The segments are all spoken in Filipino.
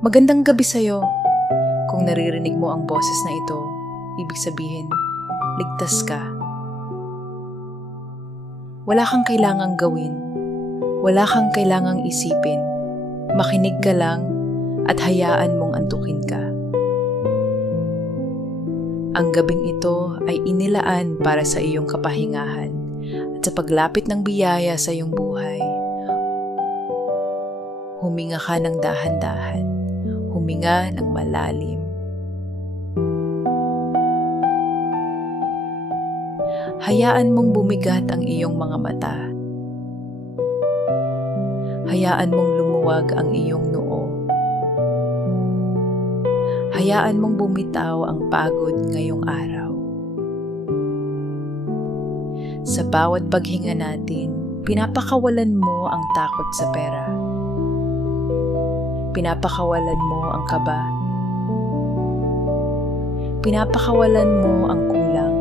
Magandang gabi sa'yo. Kung naririnig mo ang boses na ito, ibig sabihin, ligtas ka. Wala kang kailangang gawin. Wala kang kailangang isipin. Makinig ka lang at hayaan mong antukin ka. Ang gabing ito ay inilaan para sa iyong kapahingahan at sa paglapit ng biyaya sa iyong buhay. Huminga ka ng dahan-dahan. Huminga ng malalim. Hayaan mong bumigat ang iyong mga mata. Hayaan mong lumuwag ang iyong noo. Hayaan mong bumitaw ang pagod ngayong araw. Sa bawat paghinga natin, pinapakawalan mo ang takot sa pera. Pinapakawalan mo ang kaba. Pinapakawalan mo ang kulang.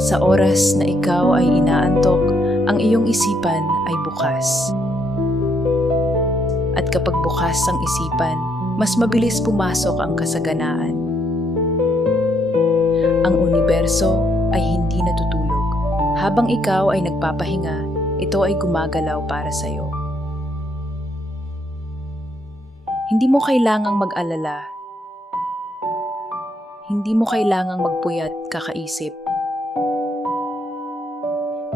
Sa oras na ikaw ay inaantok, ang iyong isipan ay bukas. At kapag bukas ang isipan, mas mabilis pumasok ang kasaganaan. Ang universo ay hindi natutulog. Habang ikaw ay nagpapahinga, ito ay gumagalaw para sa iyo. Hindi mo kailangang mag-alala. Hindi mo kailangang magpuyat kakaisip.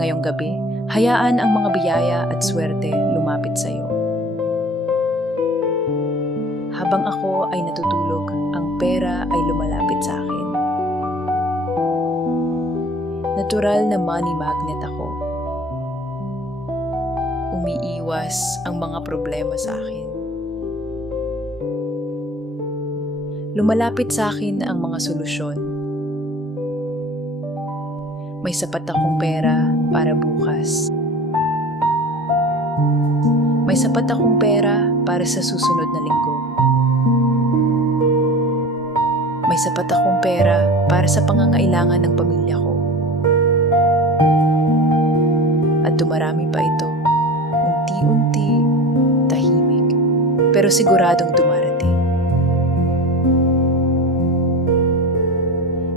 Ngayong gabi, hayaan ang mga biyaya at swerte lumapit sa iyo. Habang ako ay natutulog, ang pera ay lumalapit sa akin. Natural na money magnet ako. Umiiwas ang mga problema sa akin. Lumalapit sa akin ang mga solusyon. May sapat akong pera para bukas. May sapat akong pera para sa susunod na linggo. May sapat akong pera para sa pangangailangan ng pamilya ko. At dumarami pa ito, unti-unti, tahimik, pero siguradong dumarating.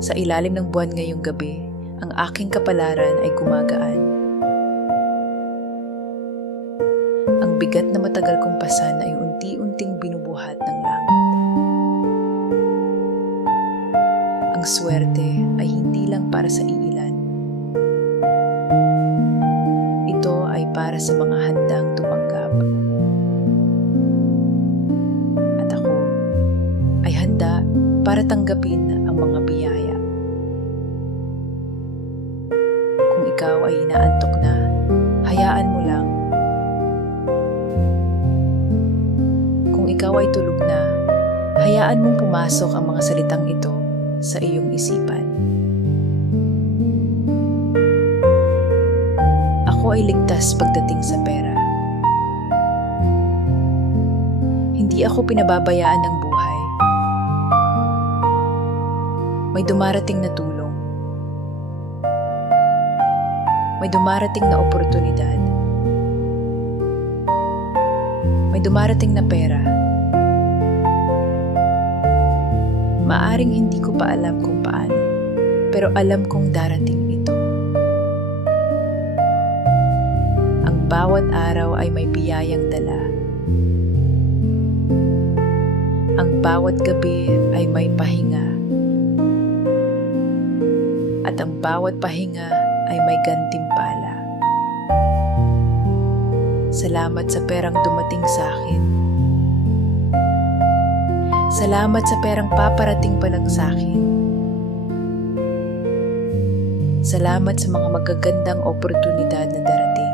Sa ilalim ng buwan ngayong gabi, ang aking kapalaran ay gumagaan. Ang bigat na matagal kong pasan ay unti-unting binubuhat ng langit. Ang swerte ay hindi lang para sa iilan. Ito ay para sa mga handang tumanggap. At ako ay handa para tanggapin ang mga biyaya. Kung ikaw ay inaantok na, hayaan mo lang. Kung ikaw ay tulog na, hayaan mong pumasok ang mga salitang ito sa iyong isipan. Ako ay ligtas pagdating sa pera. Hindi ako pinababayaan ng buhay. May dumarating na tulong. May dumarating na oportunidad. May dumarating na pera. Maaring hindi ko pa alam kung paano, pero alam kong darating ito. Ang bawat araw ay may biyayang dala. Ang bawat gabi ay may pahinga. At ang bawat pahinga ay may gantimpala. Salamat sa perang dumating sa akin. Salamat sa perang paparating pa lang sa akin. Salamat sa mga magagandang oportunidad na darating.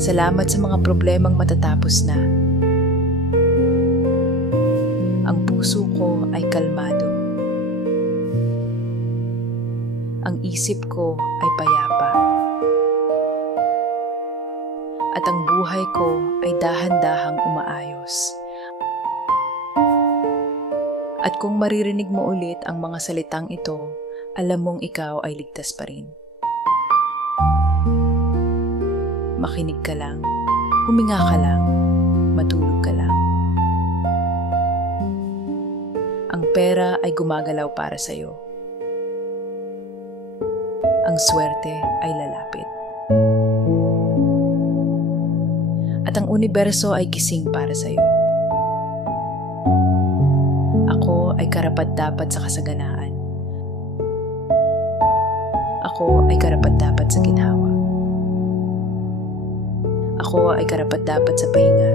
Salamat sa mga problemang matatapos na. Ang puso ko ay kalmado. Ang isip ko ay payapa. At ang buhay ko ay dahan-dahang umaayos. At kung maririnig mo ulit ang mga salitang ito, alam mong ikaw ay ligtas pa rin. Makinig ka lang, huminga ka lang, matulog ka lang. Ang pera ay gumagalaw para sa'yo. Ang swerte ay lalapit. At ang universo ay gising para sa'yo. Ako ay karapat-dapat sa kasaganaan. Ako ay karapat-dapat sa ginhawa. Ako ay karapat-dapat sa pahinga.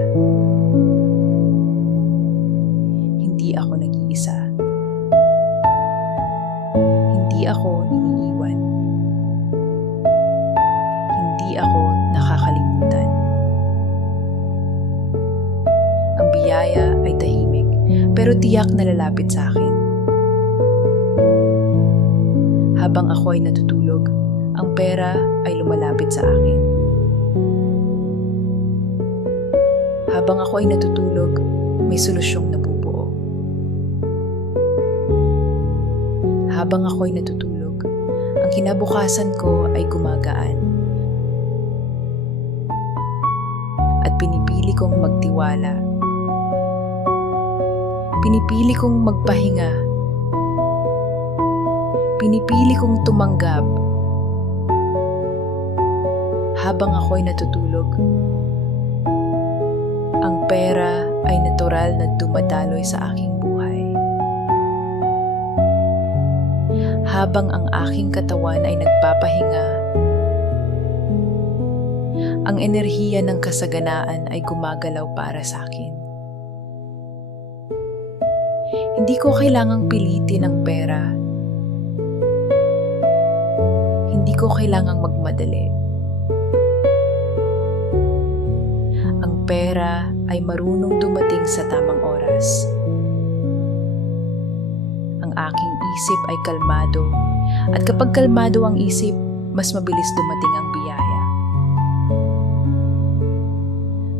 Hindi ako nag-iisa. Hindi ako iniiwan. Hindi ako nakakalimutan. Ang biyaya ay tahimik, pero tiyak na lalapit sa akin. Habang ako ay natutulog, ang pera ay lumalapit sa akin. Habang ako ay natutulog, may solusyong nabubuo. Habang ako ay natutulog, ang kinabukasan ko ay gumagaan. At pinipili kong magtiwala. Pinipili kong magpahinga. Pinipili kong tumanggap. Habang ako ay natutulog, ang pera ay natural na dumadaloy sa aking buhay. Habang ang aking katawan ay nagpapahinga, ang enerhiya ng kasaganaan ay gumagalaw para sa akin. Hindi ko kailangang pilitin ang pera. Hindi ko kailangang magmadali. Ang pera ay marunong dumating sa tamang oras. Ang aking isip ay kalmado, at kapag kalmado ang isip, mas mabilis dumating ang biyaya.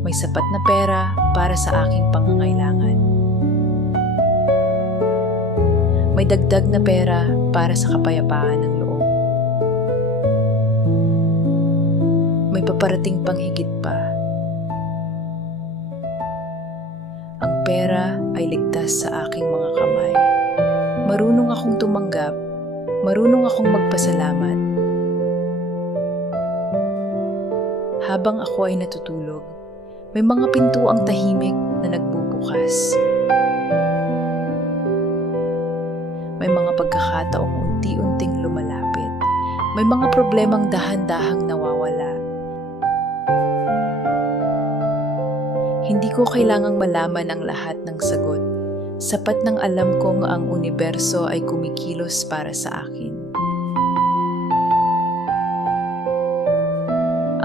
May sapat na pera para sa aking pangangailangan. May dagdag na pera para sa kapayapaan ng loob. May paparating pang higit pa. Ang pera ay ligtas sa aking mga kamay. Marunong akong tumanggap, marunong akong magpasalamat. Habang ako ay natutulog, may mga pintuang tahimik na nagbubukas. May mga pagkakataong unti-unting lumalapit. May mga problemang dahan-dahang nawawala. Hindi ko kailangang malaman ang lahat ng sagot. Sapat nang alam kong ang universo ay kumikilos para sa akin.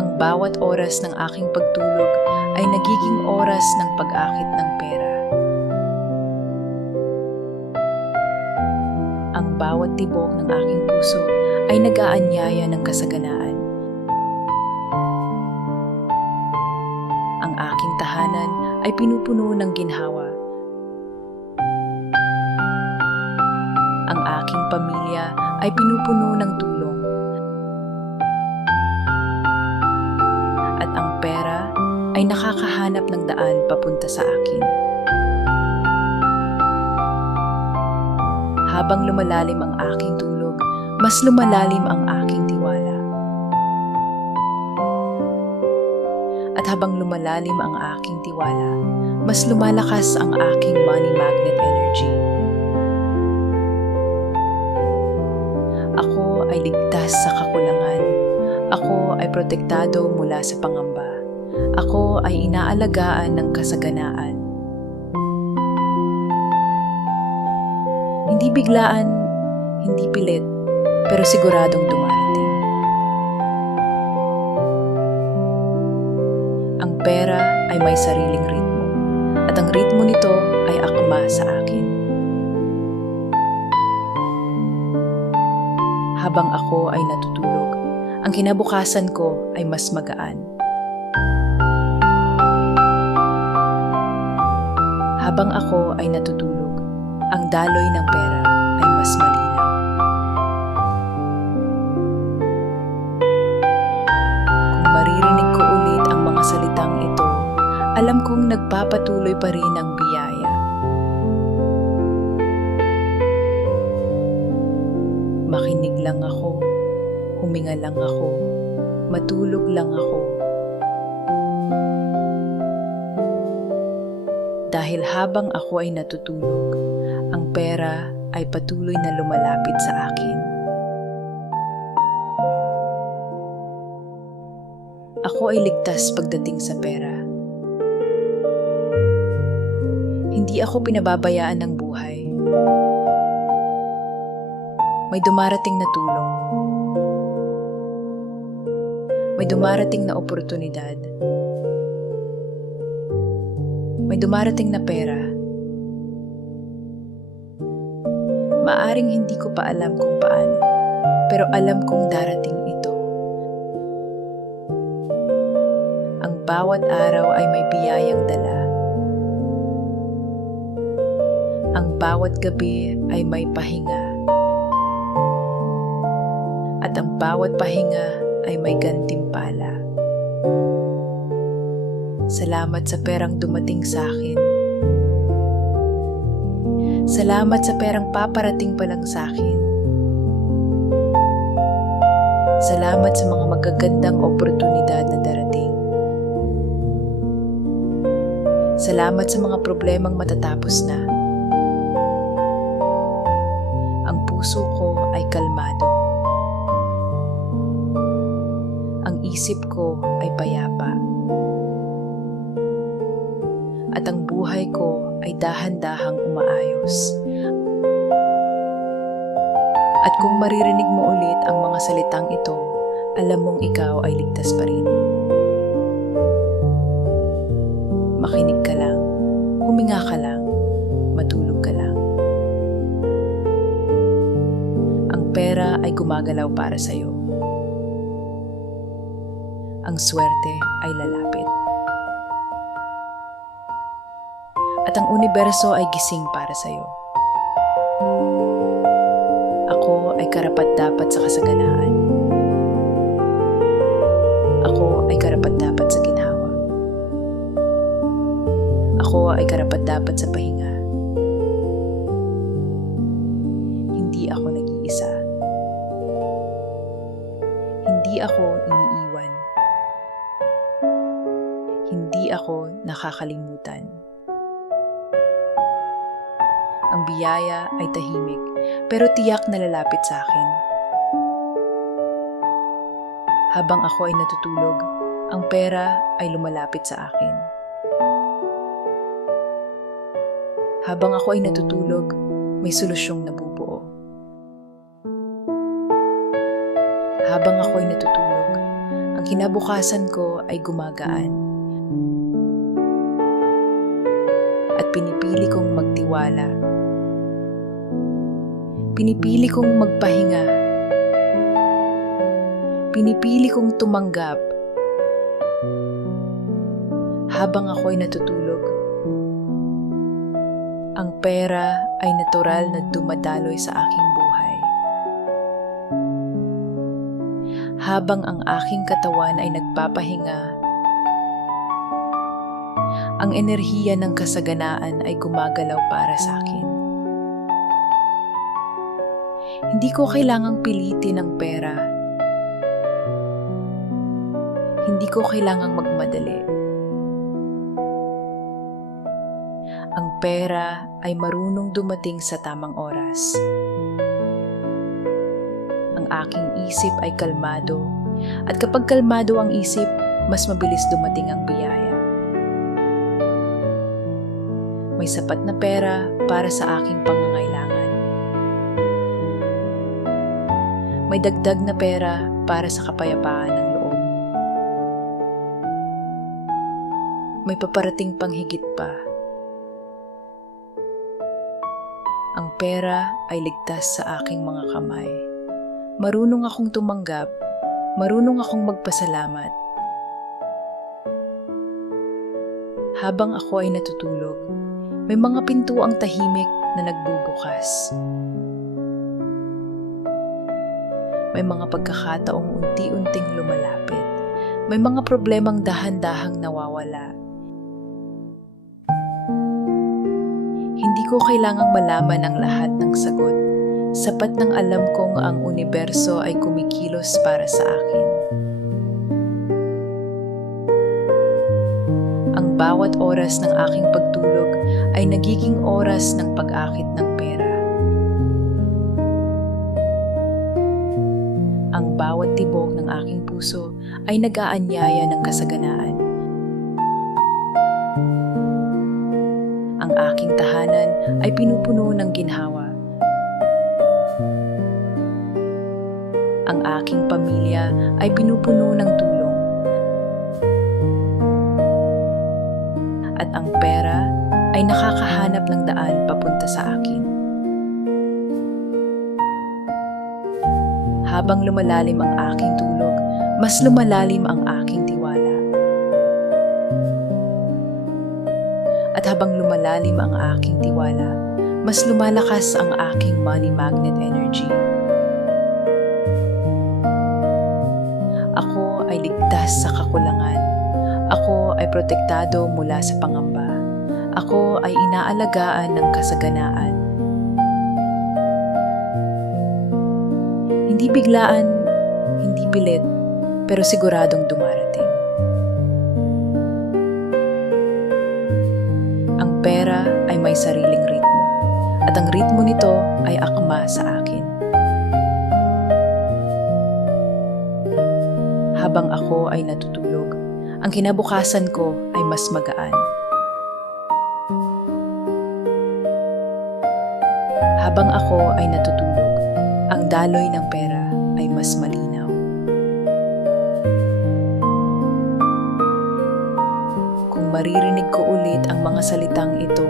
Ang bawat oras ng aking pagtulog ay nagiging oras ng pag-akit ng pera. Ang bawat tibok ng aking puso ay nag-aanyaya ng kasaganaan. Ang aking tahanan ay pinupuno ng ginhawa. Ang aking pamilya ay pinupuno ng tulong. At ang pera ay nakakahanap ng daan papunta sa akin. Habang lumalalim ang aking tulog, mas lumalalim ang aking tiwala. At habang lumalalim ang aking tiwala, mas lumalakas ang aking money magnet energy. Ako ay ligtas sa kakulangan. Ako ay protektado mula sa pangamba. Ako ay inaalagaan ng kasaganaan. Hindi biglaan, hindi pilit, pero siguradong dumarating. Ang pera ay may sariling ritmo, at ang ritmo nito ay akma sa akin. Habang ako ay natutulog, ang kinabukasan ko ay mas magaan. Habang ako ay natutulog, ang daloy ng pera ay mas malinaw. Kung maririnig ko ulit ang mga salitang ito, alam kong nagpapatuloy pa rin ang biyaya. Makinig lang ako, huminga lang ako, matulog lang ako. Dahil habang ako ay natutulog, ang pera ay patuloy na lumalapit sa akin. Ako ay ligtas pagdating sa pera. Hindi ako pinababayaan ng buhay. May dumarating na tulong. May dumarating na oportunidad. May dumarating na pera. Maaring hindi ko pa alam kung paano, pero alam kong darating ito. Ang bawat araw ay may biyayang dala. Ang bawat gabi ay may pahinga. At ang bawat pahinga ay may gantimpala. Salamat sa perang dumating sa akin. Salamat sa perang paparating pa lang sa akin. Salamat sa mga magagandang oportunidad na darating. Salamat sa mga problemang matatapos na. Ang puso ko ay kalmado. Ang isip ko ay payapa. At ang buhay ko ay dahan-dahang umaayos. At kung maririnig mo ulit ang mga salitang ito, alam mong ikaw ay ligtas pa rin. Makinig ka lang, huminga ka lang, matulog ka lang. Ang pera ay gumagalaw para sa'yo. Ang swerte ay lalapit. At ang universo ay gising para sa'yo. Ako ay karapat-dapat sa kasaganaan. Ako ay karapat-dapat sa ginhawa. Ako ay karapat-dapat sa pahinga. Hindi ako nag-iisa. Hindi ako iniiwan. Hindi ako nakakalimutan. Ang biyaya ay tahimik, pero tiyak na lalapit sa akin. Habang ako ay natutulog, ang pera ay lumalapit sa akin. Habang ako ay natutulog, may solusyong nabubuo. Habang ako ay natutulog, ang kinabukasan ko ay gumagaan. At pinipili kong magtiwala. Pinipili kong magpahinga. Pinipili kong tumanggap. Habang ako ay natutulog, ang pera ay natural na dumadaloy sa aking buhay. Habang ang aking katawan ay nagpapahinga, ang enerhiya ng kasaganaan ay gumagalaw para sa akin. Hindi ko kailangang pilitin ang pera. Hindi ko kailangang magmadali. Ang pera ay marunong dumating sa tamang oras. Ang aking isip ay kalmado, at kapag kalmado ang isip, mas mabilis dumating ang biyaya. May sapat na pera para sa aking pangangailangan. May dagdag na pera para sa kapayapaan ng loob. May paparating pang higit pa. Ang pera ay ligtas sa aking mga kamay. Marunong akong tumanggap, marunong akong magpasalamat. Habang ako ay natutulog, may mga pintuang tahimik na nagbubukas. May mga pagkakataong unti-unting lumalapit. May mga problemang dahan-dahang nawawala. ko kailangang malaman ang lahat ng sagot. Sapat ng alam kong ang universo ay kumikilos para sa akin. Ang bawat oras ng aking pagtulog ay nagiging oras ng pag-akit ng pera. Ang bawat tibok ng aking puso ay nag-aanyaya ng kasaganaan. Ang aking tahanan ay pinupuno ng ginhawa. Ang aking pamilya ay pinupuno ng tulong. At ang pera ay nakakahanap ng daan papunta sa akin. Habang lumalalim ang aking tulog, mas lumalalim ang aking tiwala. At habang lumalalim ang aking tiwala, mas lumalakas ang aking money magnet energy. Ako ay ligtas sa kakulangan. Ako ay protektado mula sa pangamba. Ako ay inaalagaan ng kasaganaan. Hindi biglaan, hindi pilit, pero siguradong dumarating. Ang pera ay may sariling ritmo, at ang ritmo nito ay akma sa akin. Habang ako ay natutulog, ang kinabukasan ko ay mas magaan. Habang ako ay natutulog, ang daloy ng pera ay mas malinaw. Kung maririnig ko ulit ang mga salitang ito,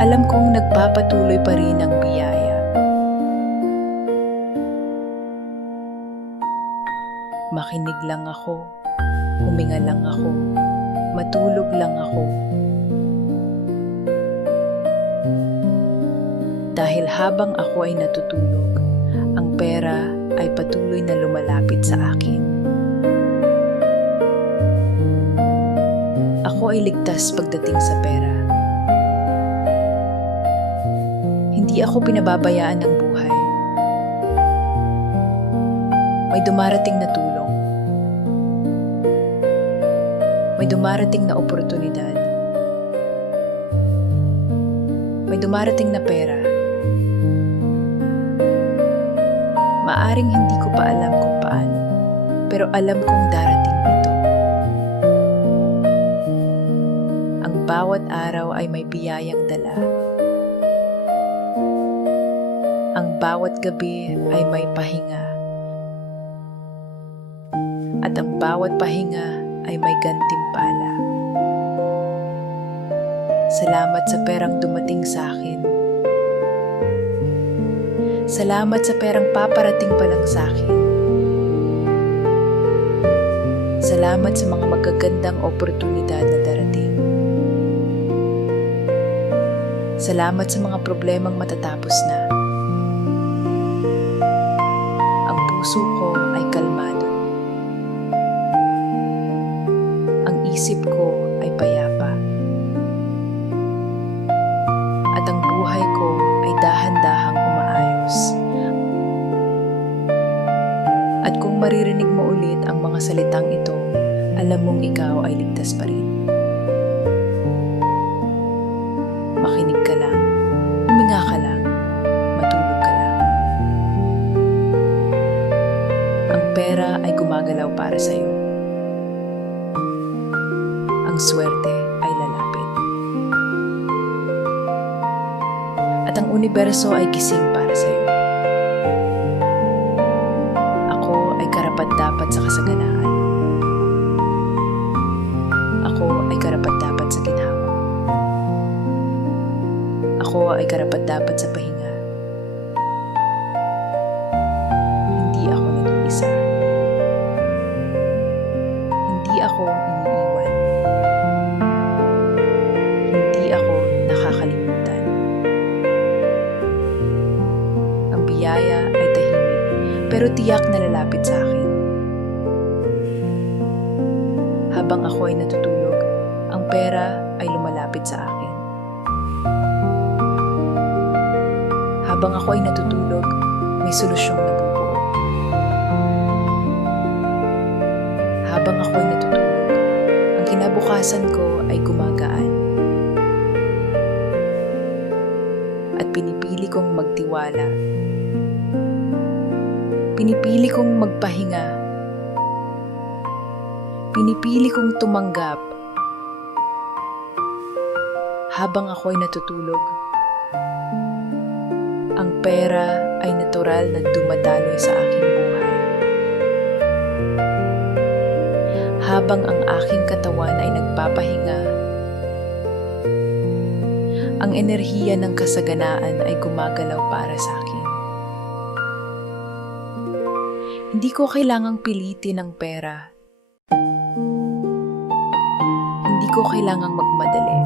alam kong nagpapatuloy pa rin ang biyaya. Makinig lang ako, huminga lang ako, matulog lang ako. Dahil habang ako ay natutulog, ang pera ay patuloy na lumalapit sa akin. Ako ay ligtas pagdating sa pera. Hindi ako pinababayaan ng buhay. May dumarating na tulong. May dumarating na oportunidad. May dumarating na pera. Maaring hindi ko pa alam kung paano, pero alam kong darating ito. Ang bawat araw ay may biyayang dala. Ang bawat gabi ay may pahinga. At ang bawat pahinga ay may gantimpala. Salamat sa perang dumating sa akin. Salamat sa perang paparating pa lang sa akin. Salamat sa mga magagandang oportunidad na darating. Salamat sa mga problemang matatapos na. Ang puso ko ay kalmado. Ang isip ko ay payapa. At ang buhay ko ay dahan-dahang umaayos. At kung maririnig mo ulit ang mga salitang ito, alam mong ikaw ay ligtas pa rin. Makinig ka lang, huminga ka lang, matulog ka lang. Ang pera ay gumagalaw para sa iyo. Ang swerte ay lalapit. At ang universo ay gising para sa iyo. Ako ay karapat-dapat sa kasaganaan. Ako ay karapat-dapat sa ginhawa. Ako ay karapat-dapat sa pahinga. Hindi ako nag-iisa. Hindi ako iniiwan. Hindi ako nakakalimutan. Ang biyaya ay tahimik, pero tiyak na lalapit sa akin. Habang ako ay natutulog, ang pera ay lumalapit sa akin. Habang ako ay natutulog, may solusyong nabubuo. Habang ako ay natutulog, ang kinabukasan ko ay gumagaan. At pinipili kong magtiwala. Pinipili kong magpahinga. Pinipili kong tumanggap. Habang ako ay natutulog, ang pera ay natural na dumadaloy sa aking buhay. Habang ang aking katawan ay nagpapahinga, ang enerhiya ng kasaganaan ay gumagalaw para sa akin. Hindi ko kailangang pilitin ang pera. Hindi ko kailangang magmadali.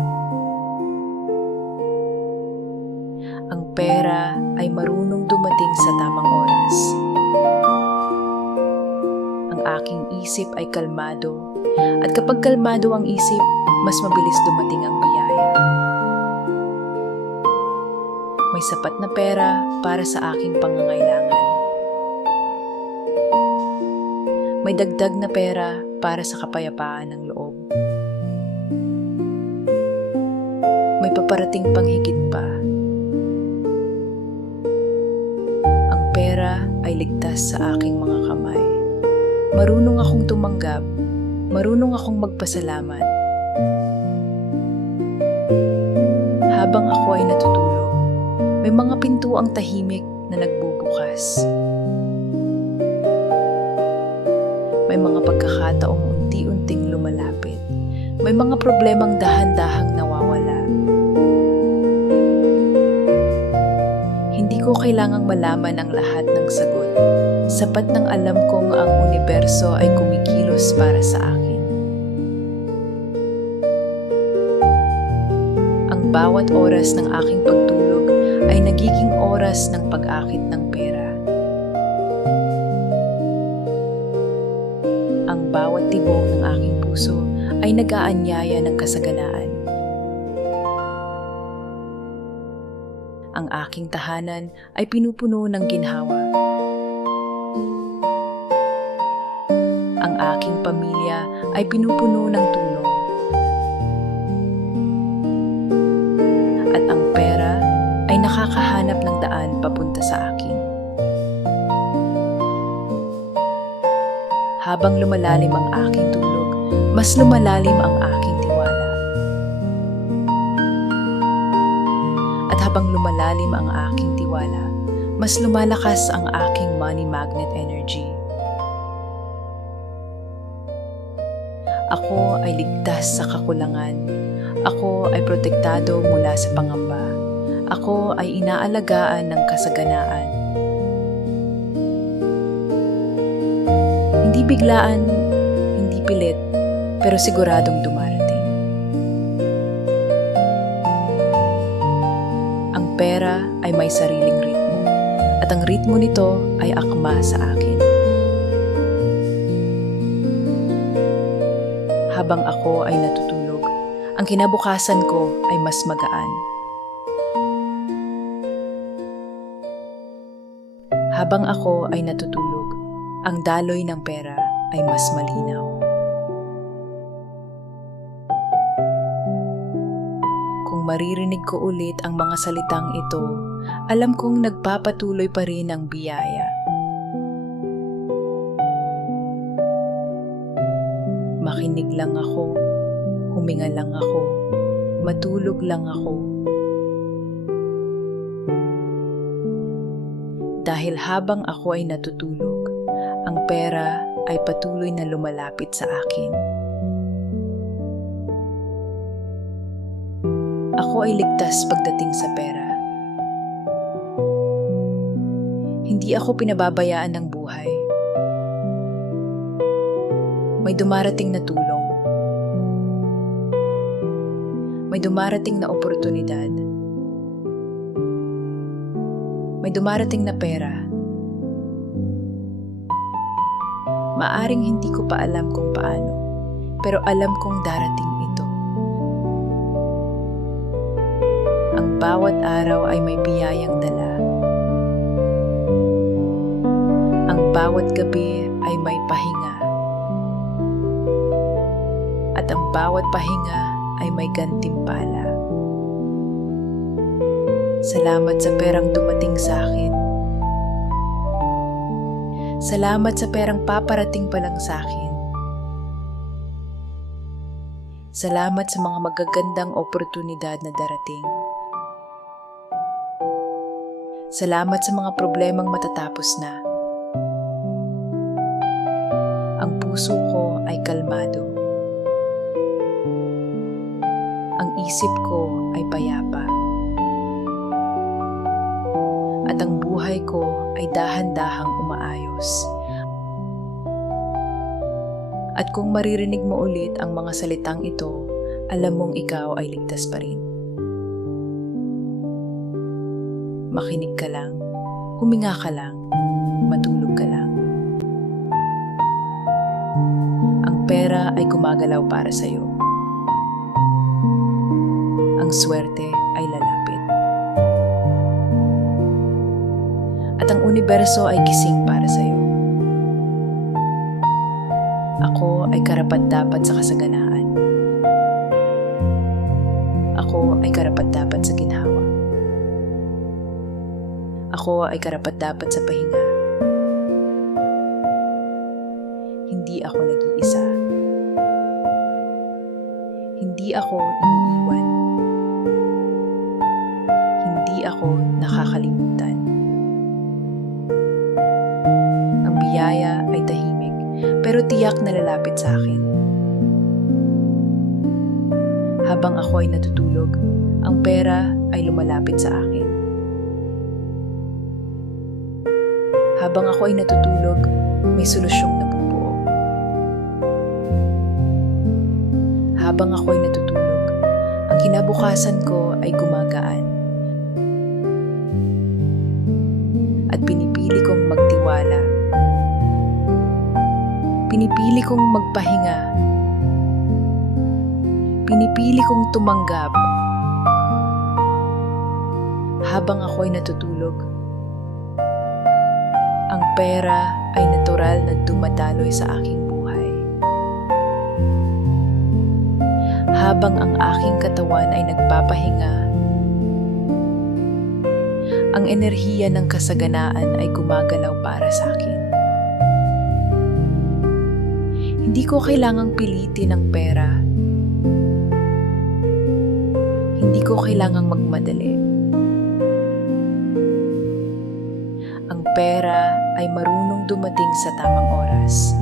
Ang pera ay marunong dumating sa tamang oras. Ang aking isip ay kalmado, at kapag kalmado ang isip, mas mabilis dumating ang biyaya. May sapat na pera para sa aking pangangailangan. May dagdag na pera para sa kapayapaan ng loob. May paparating pang higit pa. Ang pera ay ligtas sa aking mga kamay. Marunong akong tumanggap, marunong akong magpasalamat. Habang ako ay natutulog, may mga pintuang tahimik na nagbubukas. May mga pagkakataong unti-unting lumalapit. May mga problemang dahan-dahang nawawala. Hindi ko kailangang malaman ang lahat ng sagot. Sapat ng alam kong ang universo ay kumikilos para sa akin. Ang bawat oras ng aking pagtulog ay nagiging oras ng pag-akit ng pera. Ang bawat tibok ng aking puso ay nag-aanyaya ng kasaganaan. Ang aking tahanan ay pinupuno ng ginhawa. Ang aking pamilya ay pinupuno ng tulong. At ang pera ay nakakahanap ng daan papunta sa akin. Habang lumalalim ang aking tulog, mas lumalalim ang aking tiwala. At habang lumalalim ang aking tiwala, mas lumalakas ang aking money magnet energy. Ako ay ligtas sa kakulangan. Ako ay protektado mula sa pangamba. Ako ay inaalagaan ng kasaganaan. Hindi biglaan, hindi pilit, pero siguradong dumarating. Ang pera ay may sariling ritmo, at ang ritmo nito ay akma sa akin. Habang ako ay natutulog, ang kinabukasan ko ay mas magaan. Habang ako ay natutulog, ang daloy ng pera ay mas malinaw. Kung maririnig ko ulit ang mga salitang ito, alam kong nagpapatuloy pa rin ang biyaya. Makinig lang ako, huminga lang ako, matulog lang ako. Dahil habang ako ay natutulog, ang pera ay patuloy na lumalapit sa akin. Ako ay ligtas pagdating sa pera. Hindi ako pinababayaan ng buhay. May dumarating na tulong. May dumarating na oportunidad. May dumarating na pera. Maaring hindi ko pa alam kung paano, pero alam kong darating ito. Ang bawat araw ay may biyayang dala. Ang bawat gabi ay may pahinga. At ang bawat pahinga ay may gantimpala. Salamat sa perang dumating sa akin. Salamat sa perang paparating pa lang sa akin. Salamat sa mga magagandang oportunidad na darating. Salamat sa mga problemang matatapos na. Ang puso ko ay kalmado. Ang isip ko ay payapa. At ang buhay ko ay dahan-dahang umaayos. At kung maririnig mo ulit ang mga salitang ito, alam mong ikaw ay ligtas pa rin. Makinig ka lang, huminga ka lang, matulog ka lang. Ang pera ay gumagalaw para sa'yo. Ang swerte ay lalapit. At ang universo ay gising para sa'yo. Ako ay karapat-dapat sa kasaganaan. Ako ay karapat-dapat sa ginhawa. Ako ay karapat-dapat sa pahinga. Hindi ako nag-iisa. Hindi ako iniiwan. Hindi ako nakakalimutan. Ang biyaya ay tahimik, pero tiyak na lalapit sa akin. Habang ako ay natutulog, ang pera ay lumalapit sa akin. Habang ako ay natutulog, may solusyong nabubuo. Habang ako ay natutulog, ang kinabukasan ko ay gumagaan. At pinipili kong magtiwala. Pinipili kong magpahinga. Pinipili kong tumanggap. Habang ako ay natutulog, ang pera ay natural na dumadaloy sa aking buhay. Habang ang aking katawan ay nagpapahinga, ang enerhiya ng kasaganaan ay gumagalaw para sa akin. Hindi ko kailangang pilitin ang pera. Hindi ko kailangang magmadali. Ang pera ay marunong dumating sa tamang oras.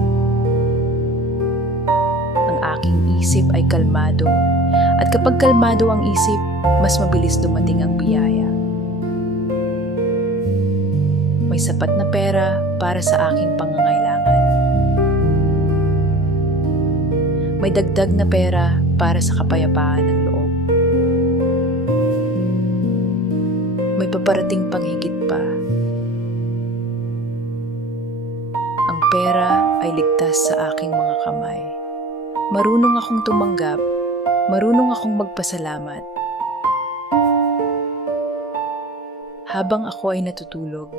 Ang aking isip ay kalmado, at kapag kalmado ang isip, mas mabilis dumating ang biyaya. May sapat na pera para sa aking pangangailangan. May dagdag na pera para sa kapayapaan ng loob. May paparating pang higit pa. Ang pera ay ligtas sa aking mga kamay. Marunong akong tumanggap, marunong akong magpasalamat. Habang ako ay natutulog,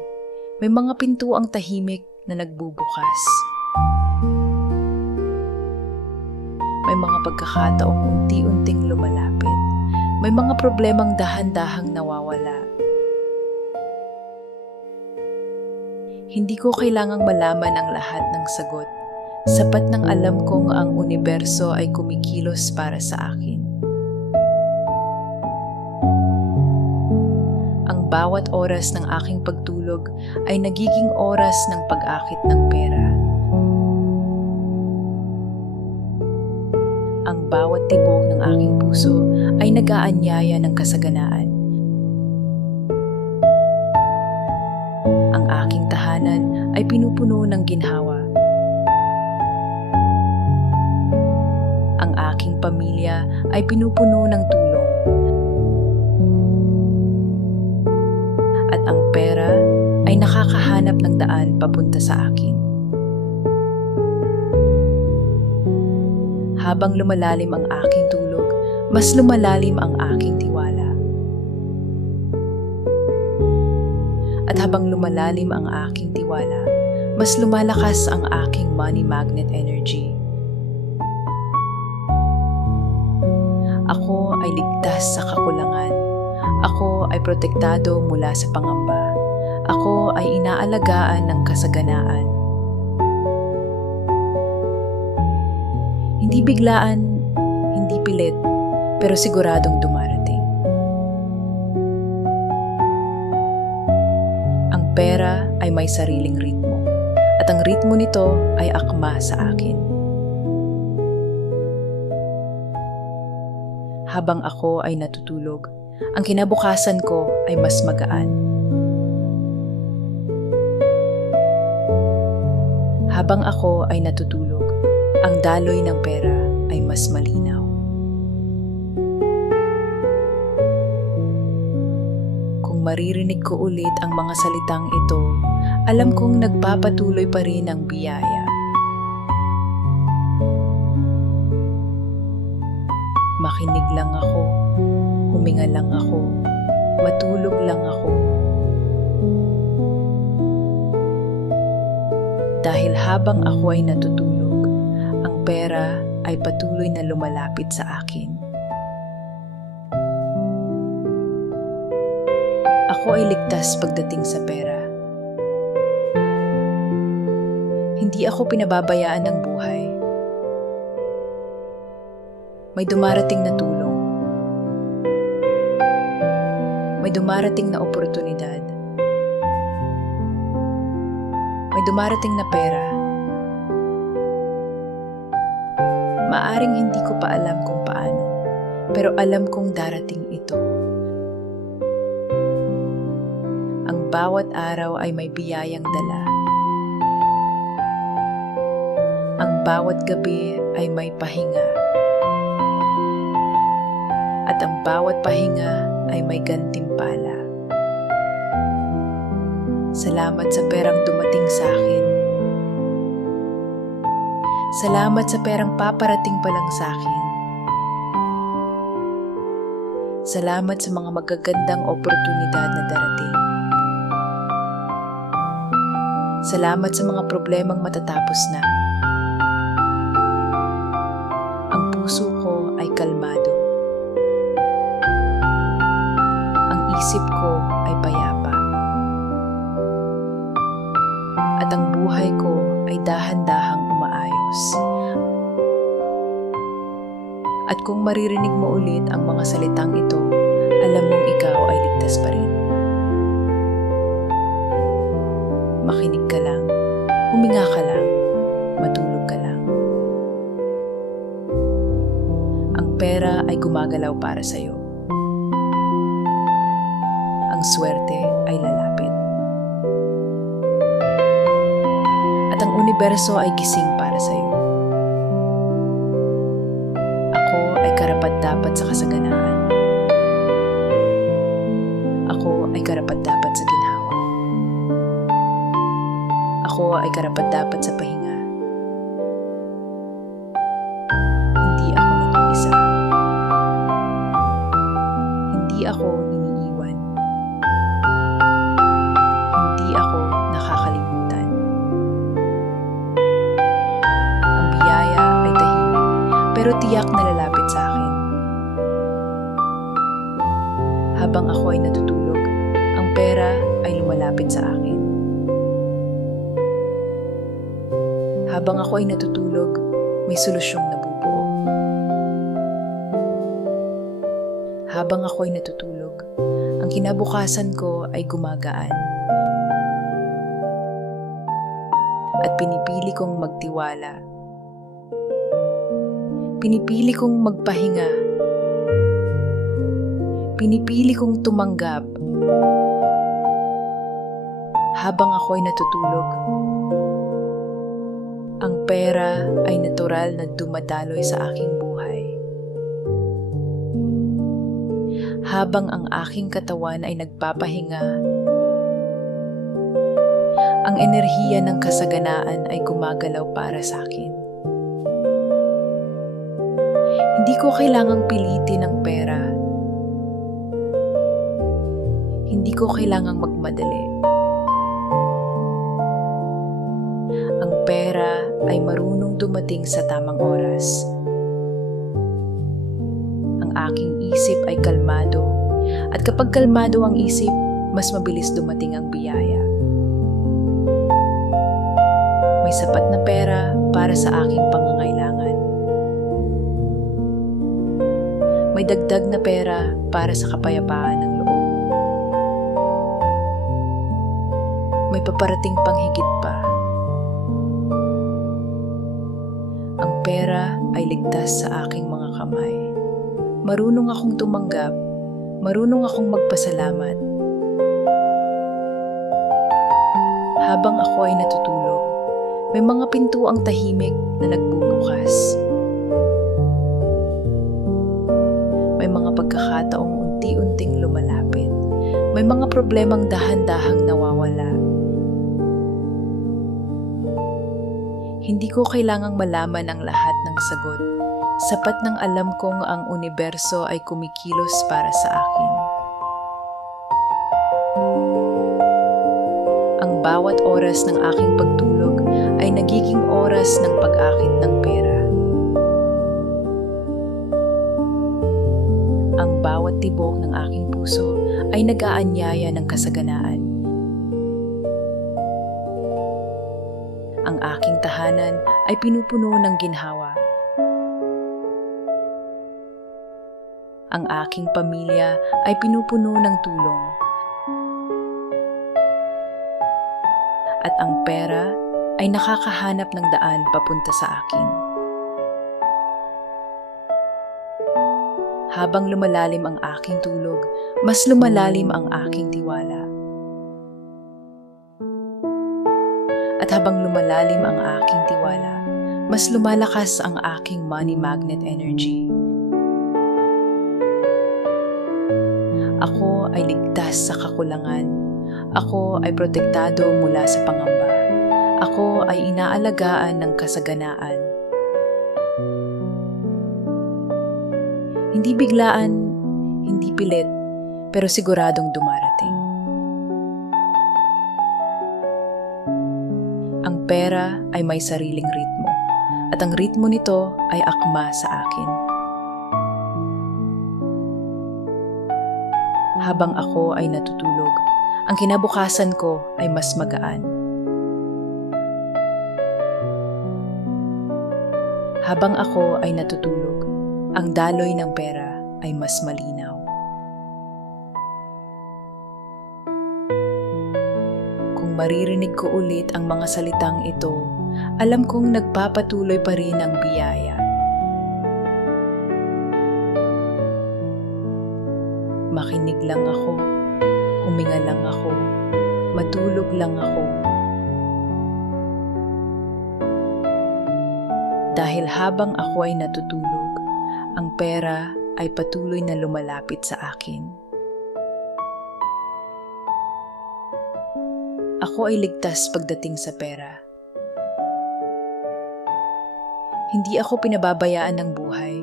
may mga pintuang tahimik na nagbubukas. May mga pagkakataong unti-unting lumalapit. May mga problemang dahan-dahang nawawala. Hindi ko kailangang malaman ang lahat ng sagot. Sapat nang alam kong ang universo ay kumikilos para sa akin. Ang bawat oras ng aking pagtulog ay nagiging oras ng pag-akit ng pera. Ang bawat tibok ng aking puso ay nag-aanyaya ng kasaganaan. Ang aking tahanan ay pinupuno ng ginhawa. Ang aking pamilya ay pinupuno ng tulong. At ang pera ay nakakahanap ng daan papunta sa akin. Habang lumalalim ang aking tulog, mas lumalalim ang aking tiwala. At habang lumalalim ang aking tiwala, mas lumalakas ang aking money magnet energy. Ako ay ligtas sa kakulangan. Ako ay protektado mula sa pangamba. Ako ay inaalagaan ng kasaganaan. Hindi biglaan, hindi pilit, pero siguradong dumarating. Ang pera ay may sariling ritmo, at ang ritmo nito ay akma sa akin. Habang ako ay natutulog, ang kinabukasan ko ay mas magaan. Habang ako ay natutulog, ang daloy ng pera ay mas malinaw. Kung maririnig ko ulit ang mga salitang ito, alam kong nagpapatuloy pa rin ang biyaya. Makinig lang ako, huminga lang ako, matulog lang ako. Dahil habang ako ay natutulog, ang pera ay patuloy na lumalapit sa akin. Ako ay ligtas pagdating sa pera. Hindi ako pinababayaan ng buhay. May dumarating na tulong. May dumarating na oportunidad. May dumarating na pera. Maaring hindi ko pa alam kung paano, pero alam kong darating ito. Ang bawat araw ay may biyayang dala. Ang bawat gabi ay may pahinga. At ang bawat pahinga ay may gantimpala. Salamat sa perang dumating sa akin. Salamat sa perang paparating pa lang sa akin. Salamat sa mga magagandang oportunidad na darating. Salamat sa mga problemang matatapos na. Ang puso ko ay kalmado. Isip ko ay payapa. At ang buhay ko ay dahan-dahang umaayos. At kung maririnig mo ulit ang mga salitang ito, alam mong ikaw ay ligtas pa rin. Makinig ka lang, huminga ka lang, matulog ka lang. Ang pera ay gumagalaw para sa'yo. Ang swerte ay lalapit. At ang universo ay gising para sa iyo. Ako ay karapat-dapat sa kasaganaan. Ako ay karapat-dapat sa ginhawa. Ako ay karapat-dapat sa pahinga. Hindi ako nag-iisa. Hindi ako iniiwan. Hindi ako nakakalimutan. Ang biyaya ay tahimik, pero tiyak na lalapit sa akin. Habang ako ay natutulog, ang pera ay lumalapit sa akin. Habang ako ay natutulog, may solusyong nabubuo. Habang ako ay natutulog, ang kinabukasan ko ay gumagaan. At pinipili kong magtiwala. Pinipili kong magpahinga. Pinipili kong tumanggap. Habang ako ay natutulog, ang pera ay natural na dumadaloy sa aking buhay. Habang ang aking katawan ay nagpapahinga, ang enerhiya ng kasaganaan ay gumagalaw para sa akin. Hindi ko kailangang pilitin ang pera. Hindi ko kailangang magmadali. pera ay marunong dumating sa tamang oras. Ang aking isip ay kalmado, at kapag kalmado ang isip, mas mabilis dumating ang biyaya. May sapat na pera para sa aking pangangailangan. May dagdag na pera para sa kapayapaan ng loob. May paparating pang higit pa. Ang pera ay ligtas sa aking mga kamay. Marunong akong tumanggap, marunong akong magpasalamat. Habang ako ay natutulog, may mga pintuang tahimik na nagbubukas. May mga pagkakataong unti-unting lumalapit. May mga problemang dahan-dahang nawawala. Hindi ko kailangang malaman ang lahat ng sagot. Sapat ng alam kong ang universo ay kumikilos para sa akin. Ang bawat oras ng aking pagtulog ay nagiging oras ng pag-akit ng pera. Ang bawat tibok ng aking puso ay nag-aanyaya ng kasaganaan. Ang aking tahanan ay pinupuno ng ginhawa. Ang aking pamilya ay pinupuno ng tulong. At ang pera ay nakakahanap ng daan papunta sa akin. Habang lumalalim ang aking tulog, mas lumalalim ang aking tiwala. At habang lumalalim ang aking tiwala, mas lumalakas ang aking money magnet energy. Ako ay ligtas sa kakulangan. Ako ay protektado mula sa pangamba. Ako ay inaalagaan ng kasaganaan. Hindi biglaan, hindi pilit, pero siguradong dumarating. Ang pera ay may sariling ritmo, at ang ritmo nito ay akma sa akin. Habang ako ay natutulog, ang kinabukasan ko ay mas magaan. Habang ako ay natutulog, ang daloy ng pera ay mas malinaw. Kung maririnig ko ulit ang mga salitang ito, alam kong nagpapatuloy pa rin ang biyaya. Makinig lang ako, huminga lang ako, matulog lang ako. Dahil habang ako ay natutulog, ang pera ay patuloy na lumalapit sa akin. Ako ay ligtas pagdating sa pera. Hindi ako pinababayaan ng buhay.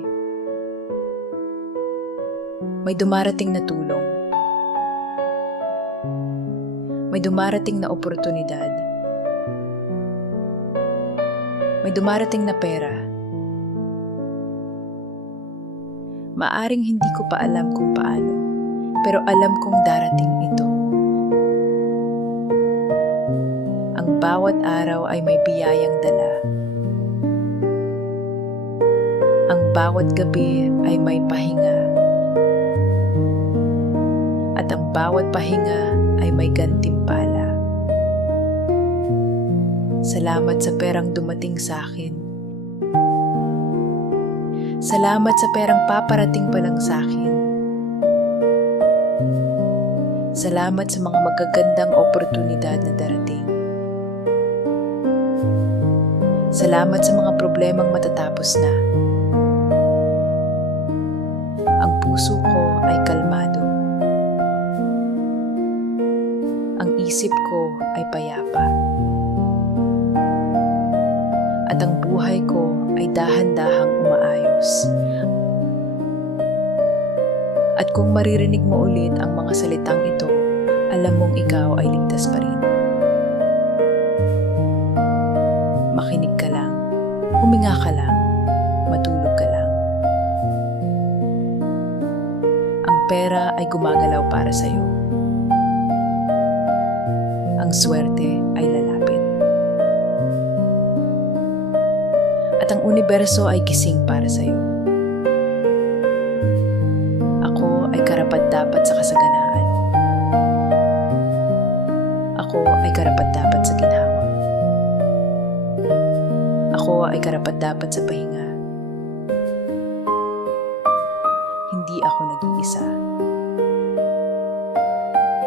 May dumarating na tulong. May dumarating na oportunidad. May dumarating na pera. Maaring hindi ko pa alam kung paano, pero alam kong darating ito. Ang bawat araw ay may biyayang dala. Ang bawat gabi ay may pahinga. At ang bawat pahinga ay may gantimpala. Salamat sa perang dumating sa akin. Salamat sa perang paparating pa lang sa akin. Salamat sa mga magagandang oportunidad na darating. Salamat sa mga problemang matatapos na. Ang puso ko ay kalmado. Ang isip ko ay payapa. At ang buhay ko ay dahan-dahang umaayos. At kung maririnig mo ulit ang mga salitang ito, alam mong ikaw ay ligtas pa rin. Huminga ka lang, matulog ka lang. Ang pera ay gumagalaw para sa'yo. Ang swerte ay lalapit. At ang universo ay gising para sa'yo. Ako ay karapat-dapat sa kasaganaan. Ako ay karapat-dapat sa ginhawa. Ako ay karapat-dapat sa pahinga. Hindi ako nag-iisa.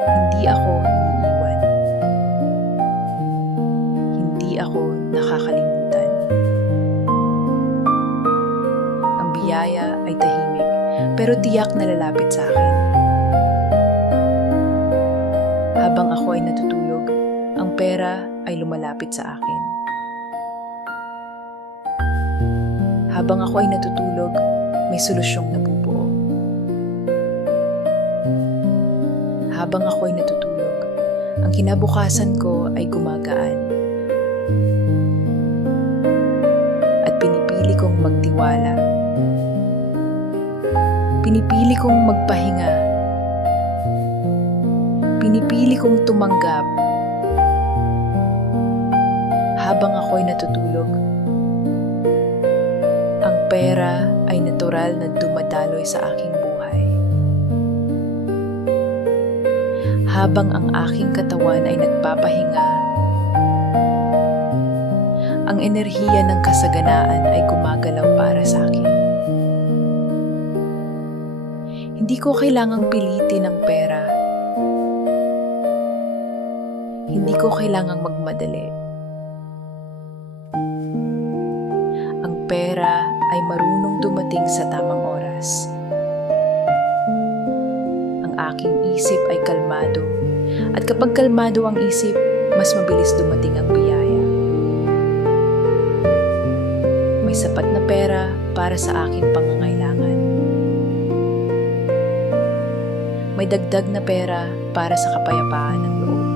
Hindi ako iniiwan. Hindi ako nakakalimutan. Ang biyaya ay tahimik, pero tiyak na lalapit sa akin. Habang ako ay natutulog, ang pera ay lumalapit sa akin. Habang ako ay natutulog, may solusyong nabubuo. Habang ako ay natutulog, ang kinabukasan ko ay gumagaan. At pinipili kong magtiwala. Pinipili kong magpahinga. Pinipili kong tumanggap. Habang ako ay natutulog, ang pera ay natural na dumadaloy sa aking buhay. Habang ang aking katawan ay nagpapahinga, ang enerhiya ng kasaganaan ay gumagalaw para sa akin. Hindi ko kailangang pilitin ang pera. Hindi ko kailangang magmadali. Ang pera ay marunong dumating sa tamang oras. Ang aking isip ay kalmado, at kapag kalmado ang isip, mas mabilis dumating ang biyaya. May sapat na pera para sa aking pangangailangan. May dagdag na pera para sa kapayapaan ng loob.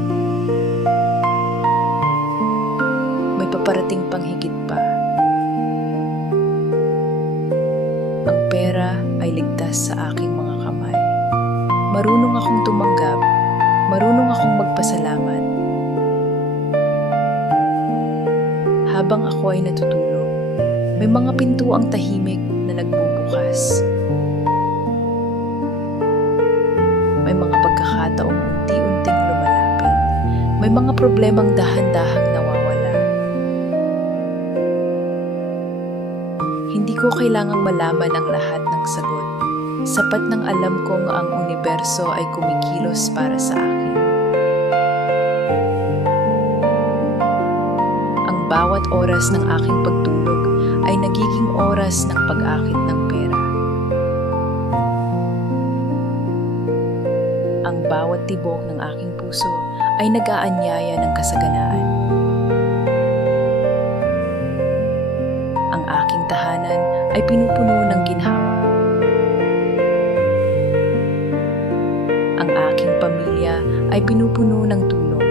May paparating pang higit pa. Ang pera ay ligtas sa aking mga kamay. Marunong akong tumanggap, marunong akong magpasalamat. Habang ako ay natutulog, may mga pintuang tahimik na nagbubukas. May mga pagkakataong unti-unting lumalapit. May mga problemang dahan-dahang nawawala. Hindi ko kailangang malaman ang lahat ng sagot. Sapat nang alam kong ang universo ay kumikilos para sa akin. Ang bawat oras ng aking pagtulog ay nagiging oras ng pag-akit ng pera. Ang bawat tibok ng aking puso ay nag-aanyaya ng kasaganaan. Ang aking tahanan ay pinupuno ng ginhawa. Ang aking pamilya ay pinupuno ng tulong.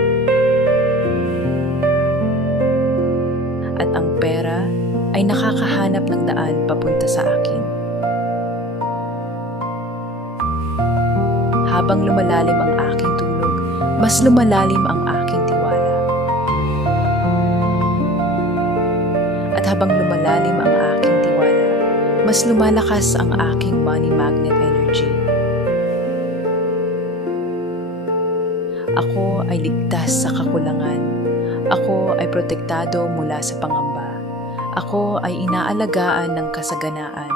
At ang pera ay nakakahanap ng daan papunta sa akin. Habang lumalalim ang aking tulog, mas lumalalim ang aking tiwala. At habang lumalalim ang aking tiwala, mas lumalakas ang aking money magnet energy. Ako ay ligtas sa kakulangan. Ako ay protektado mula sa pangamba. Ako ay inaalagaan ng kasaganaan.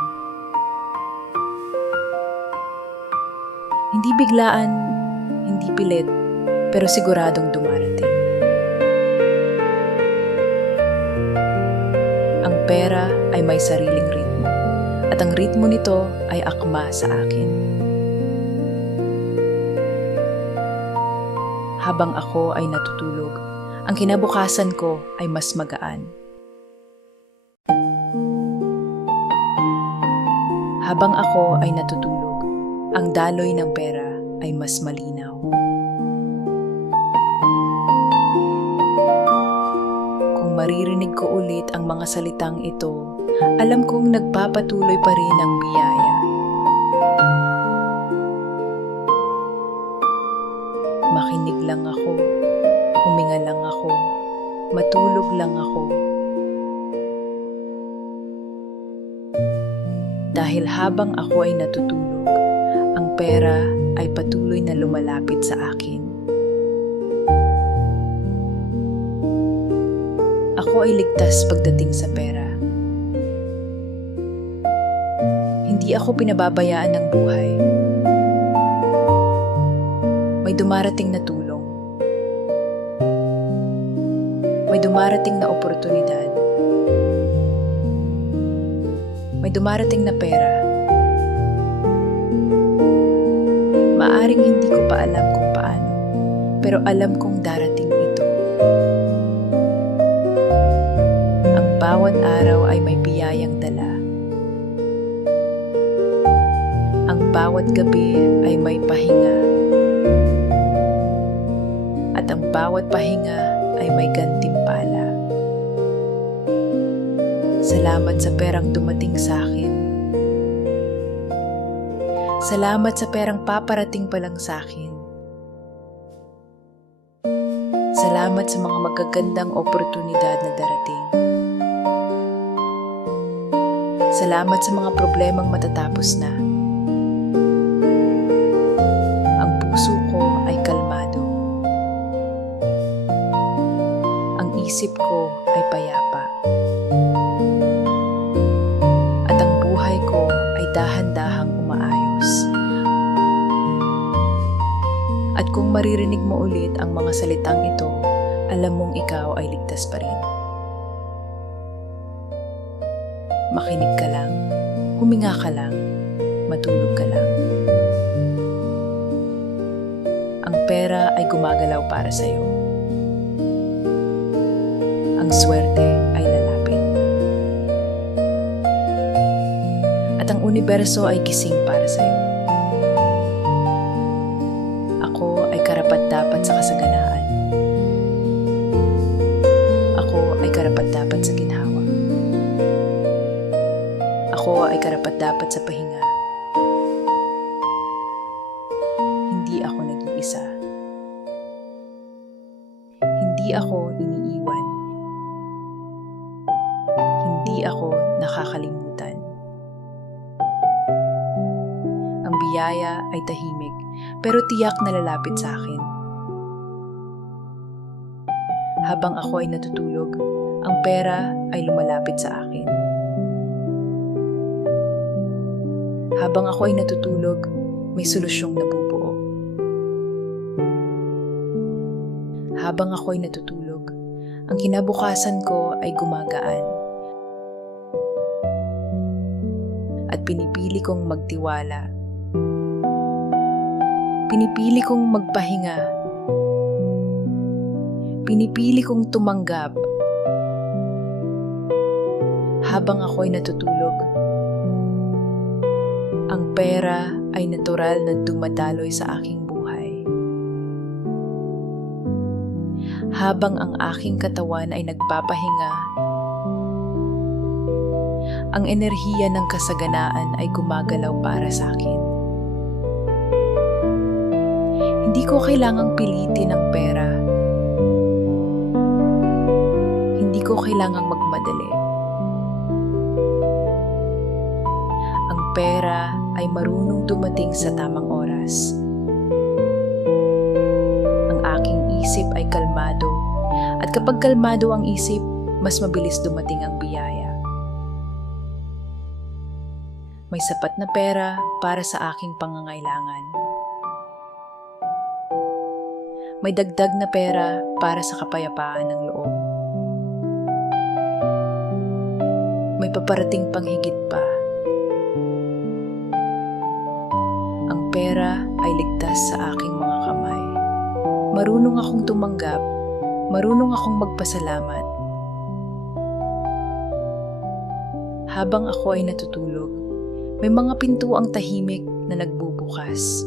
Hindi biglaan, hindi pilit, pero siguradong dumarating. Ang pera ay may sariling ritmo, at ang ritmo nito ay akma sa akin. Habang ako ay natutulog, ang kinabukasan ko ay mas magaan. Habang ako ay natutulog, ang daloy ng pera ay mas malinaw. Kung maririnig ko ulit ang mga salitang ito, alam kong nagpapatuloy pa rin ang biyaya. Makinig lang ako, huminga lang ako, matulog lang ako. Dahil habang ako ay natutulog, ang pera ay patuloy na lumalapit sa akin. Ako ay ligtas pagdating sa pera. Hindi ako pinababayaan ng buhay. May dumarating na tulong. May dumarating na oportunidad. May dumarating na pera. Maaring hindi ko pa alam kung paano, pero alam kong darating ito. Ang bawat araw ay may biyayang dala. Ang bawat gabi ay may pahinga. At ang bawat pahinga ay may gantimpala. Salamat sa perang dumating sa akin. Salamat sa perang paparating pa lang sa akin. Salamat sa mga magagandang oportunidad na darating. Salamat sa mga problemang matatapos na. Ang puso ko ay kalmado. Ang isip ko ay payapa. At ang buhay ko ay dahan-dahang umaayos. At kung maririnig mo ulit ang mga salitang ito, alam mong ikaw ay ligtas pa rin. Makinig ka lang, huminga ka lang, matulog ka lang. Ang pera ay gumagalaw para sa'yo. Ang swerte ay lalapit. At ang universo ay gising para sa'yo. Ako ay karapat-dapat sa kasaganaan. Ako ay karapat-dapat sa ginhawa. Ako ay karapat-dapat sa pahinga. Hindi ako nag-iisa. Hindi ako iniiwan. Hindi ako nakakalimutan. Ang biyaya ay tahimik, pero tiyak na lalapit sa akin. Habang ako ay natutulog, ang pera ay lumalapit sa akin. Habang ako ay natutulog, may solusyong nabubuo. Habang ako ay natutulog, ang kinabukasan ko ay gumagaan. At pinipili kong magtiwala. Pinipili kong magpahinga. Pinipili kong tumanggap. Habang ako ay natutulog, ang pera ay natural na dumadaloy sa aking buhay. Habang ang aking katawan ay nagpapahinga, ang enerhiya ng kasaganaan ay gumagalaw para sa akin. Hindi ko kailangang pilitin ang pera. Hindi ko kailangang magmadali. Ang pera ay marunong dumating sa tamang oras. Ang aking isip ay kalmado, at kapag kalmado ang isip, mas mabilis dumating ang biyaya. May sapat na pera para sa aking pangangailangan. May dagdag na pera para sa kapayapaan ng loob. May paparating pang higit pa. Ang pera ay ligtas sa aking mga kamay. Marunong akong tumanggap, marunong akong magpasalamat. Habang ako ay natutulog, may mga pintuang tahimik na nagbubukas.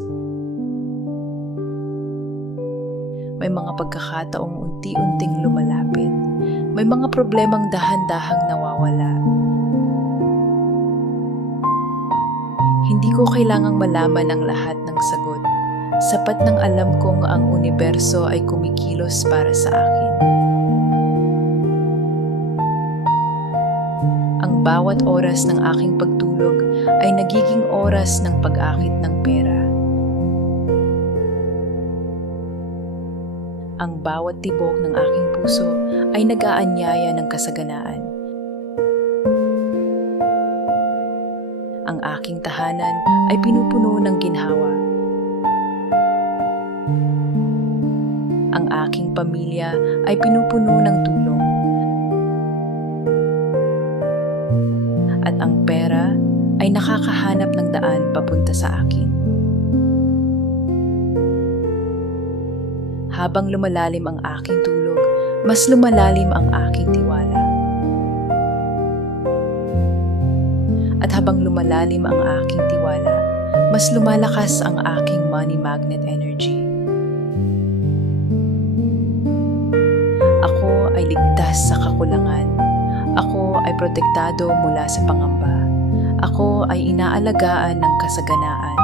May mga pagkakataong unti-unting lumalapit. May mga problemang dahan-dahang nawawala. Hindi ko kailangang malaman ang lahat ng sagot. Sapat nang alam kong ang universo ay kumikilos para sa akin. Ang bawat oras ng aking pagtulog ay nagiging oras ng pag-akit ng pera. Ang bawat tibok ng aking puso ay nag-aanyaya ng kasaganaan. Ang aking tahanan ay pinupuno ng ginhawa. Ang aking pamilya ay pinupuno ng tulong. At ang pera ay nakakahanap ng daan papunta sa akin. Habang lumalalim ang aking tulog, mas lumalalim ang aking tiwala. At habang lumalalim ang aking tiwala, mas lumalakas ang aking money magnet energy. Ako ay ligtas sa kakulangan. Ako ay protektado mula sa pangamba. Ako ay inaalagaan ng kasaganaan.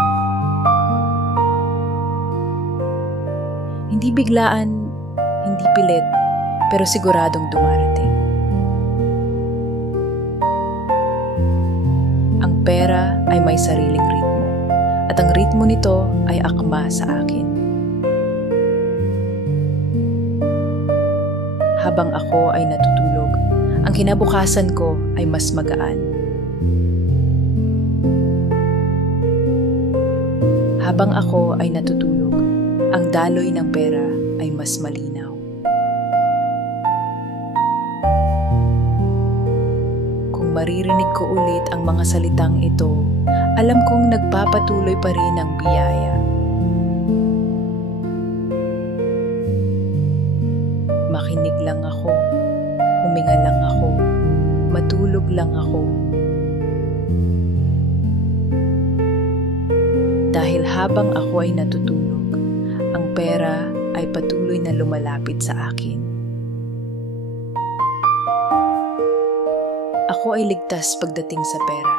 Hindi biglaan, hindi pilit, pero siguradong dumarating. Ang pera ay may sariling ritmo, at ang ritmo nito ay akma sa akin. Habang ako ay natutulog, ang kinabukasan ko ay mas magaan. Habang ako ay natutulog, ang daloy ng pera ay mas malinaw. Kung maririnig ko ulit ang mga salitang ito, alam kong nagpapatuloy pa rin ang biyaya. Makinig lang ako, huminga lang ako, matulog lang ako. Dahil habang ako ay natutulog, ang pera ay patuloy na lumalapit sa akin. Ako ay ligtas pagdating sa pera.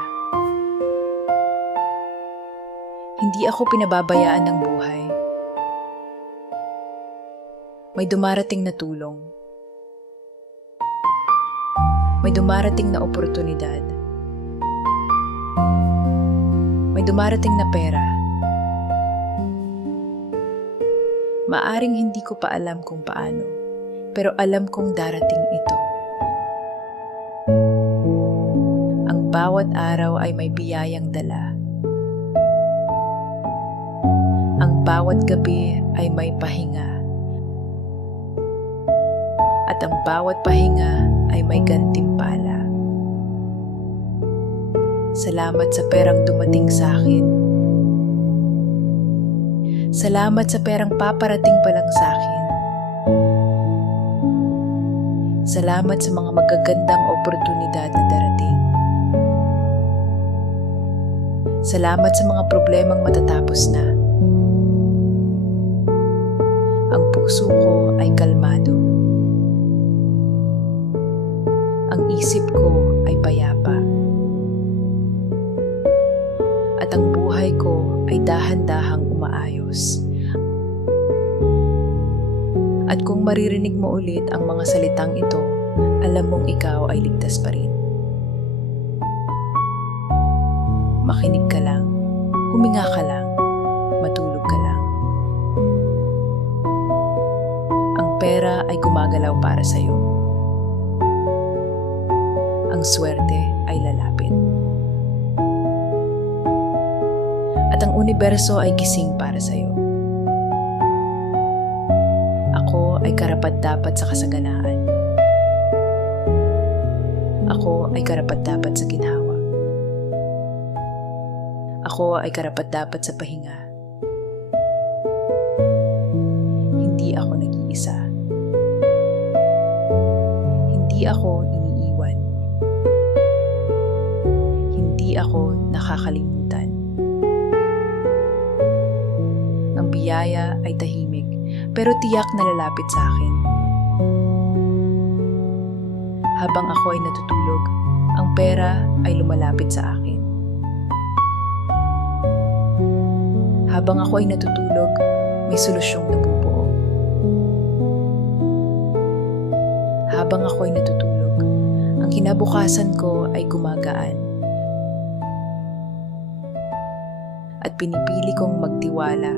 Hindi ako pinababayaan ng buhay. May dumarating na tulong. May dumarating na oportunidad. May dumarating na pera. Maaring hindi ko pa alam kung paano, pero alam kong darating ito. Ang bawat araw ay may biyayang dala. Ang bawat gabi ay may pahinga. At ang bawat pahinga ay may gantimpala. Salamat sa perang dumating sa akin. Salamat sa perang paparating pa lang sa akin. Salamat sa mga magagandang oportunidad na darating. Salamat sa mga problemang matatapos na. Ang puso ko ay kalmado. Ang isip ko ay payapa. At ang buhay ko ay dahan-dahang umaayos. At kung maririnig mo ulit ang mga salitang ito, alam mong ikaw ay ligtas pa rin. Makinig ka lang, huminga ka lang, matulog ka lang. Ang pera ay gumagalaw para sa'yo. Ang swerte ay lalapit. At ang universo ay gising para sa'yo. Ako ay karapat-dapat sa kasaganaan. Ako ay karapat-dapat sa ginhawa. Ako ay karapat-dapat sa pahinga. Hindi ako nag-iisa. Hindi ako iniiwan. Hindi ako nakakalimutan. Ang biyaya ay tahimik, pero tiyak na lalapit sa akin. Habang ako ay natutulog, ang pera ay lumalapit sa akin. Habang ako ay natutulog, may solusyong nabubuo. Habang ako ay natutulog, ang kinabukasan ko ay gumagaan. At pinipili kong magtiwala.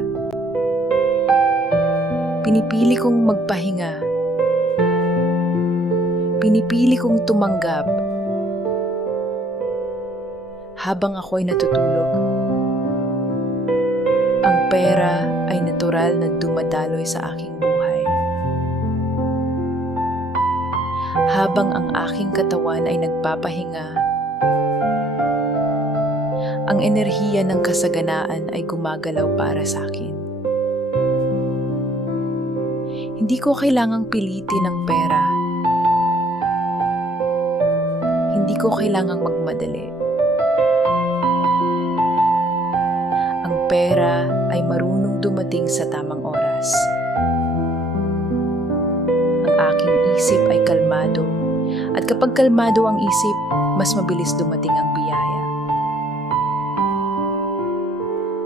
Pinipili kong magpahinga. Pinipili kong tumanggap. Habang ako ay natutulog, ang pera ay natural na dumadaloy sa aking buhay. Habang ang aking katawan ay nagpapahinga, ang enerhiya ng kasaganaan ay gumagalaw para sa akin. Hindi ko kailangang pilitin ang pera. Hindi ko kailangang magmadali. Ang pera ay marunong dumating sa tamang oras. Ang aking isip ay kalmado, at kapag kalmado ang isip, mas mabilis dumating ang biyaya.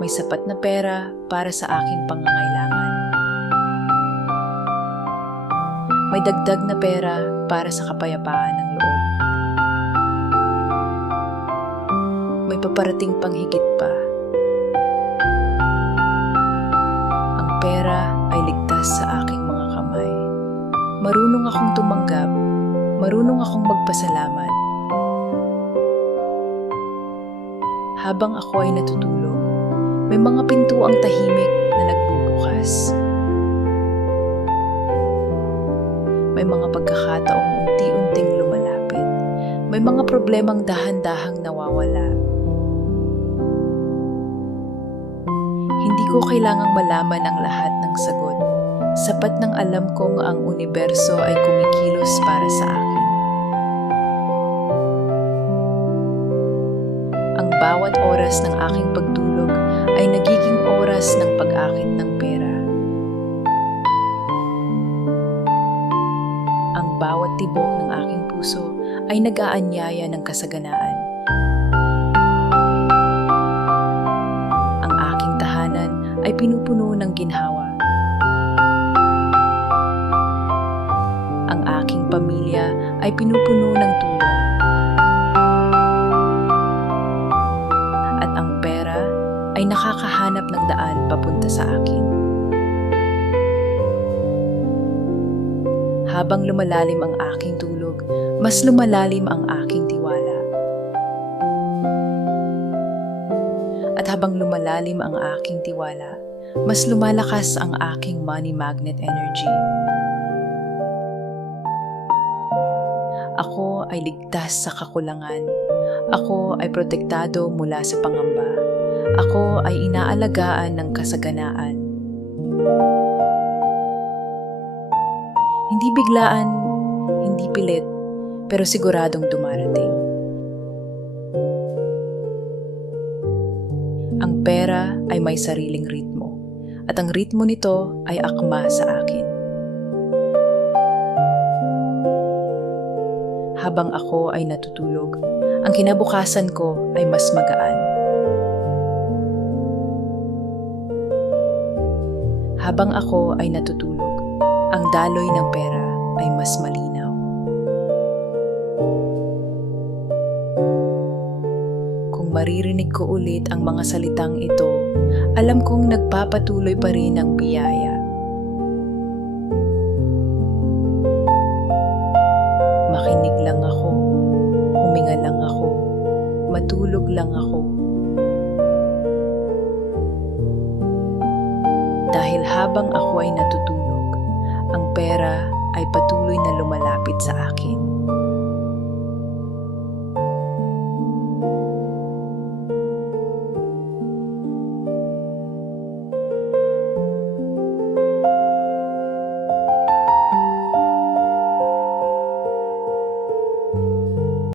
May sapat na pera para sa aking pangangailangan. May dagdag na pera para sa kapayapaan ng loob. May paparating pang higit pa. Ang pera ay ligtas sa aking mga kamay. Marunong akong tumanggap, marunong akong magpasalamat. Habang ako ay natutulog, may mga pintuang tahimik na nagbubukas. May mga pagkakataong unti-unting lumalapit. May mga problemang dahan-dahang nawawala. Hindi ko kailangang malaman ang lahat ng sagot. Sapat nang alam kong ang universo ay kumikilos para sa akin. Ang bawat oras ng aking pagtulog ay nagiging oras ng pag-akit ng pera. Ang bawat tibok ng aking puso ay nag-aanyaya ng kasaganaan. Ang aking tahanan ay pinupuno ng ginhawa. Ang aking pamilya ay pinupuno ng tulong. At ang pera ay nakakahanap ng daan papunta sa akin. Habang lumalalim ang aking tulog, mas lumalalim ang aking tiwala. At habang lumalalim ang aking tiwala, mas lumalakas ang aking money magnet energy. Ako ay ligtas sa kakulangan. Ako ay protektado mula sa pangamba. Ako ay inaalagaan ng kasaganaan. Hindi biglaan, hindi pilit, pero siguradong dumarating. Ang pera ay may sariling ritmo, at ang ritmo nito ay akma sa akin. Habang ako ay natutulog, ang kinabukasan ko ay mas magaan. Habang ako ay natutulog, ang daloy ng pera ay mas malinaw. Kung maririnig ko ulit ang mga salitang ito, alam kong nagpapatuloy pa rin ang biyaya. Makinig lang ako, huminga lang ako, matulog lang ako. Dahil habang ako ay natutulog, ang pera ay patuloy na lumalapit sa akin.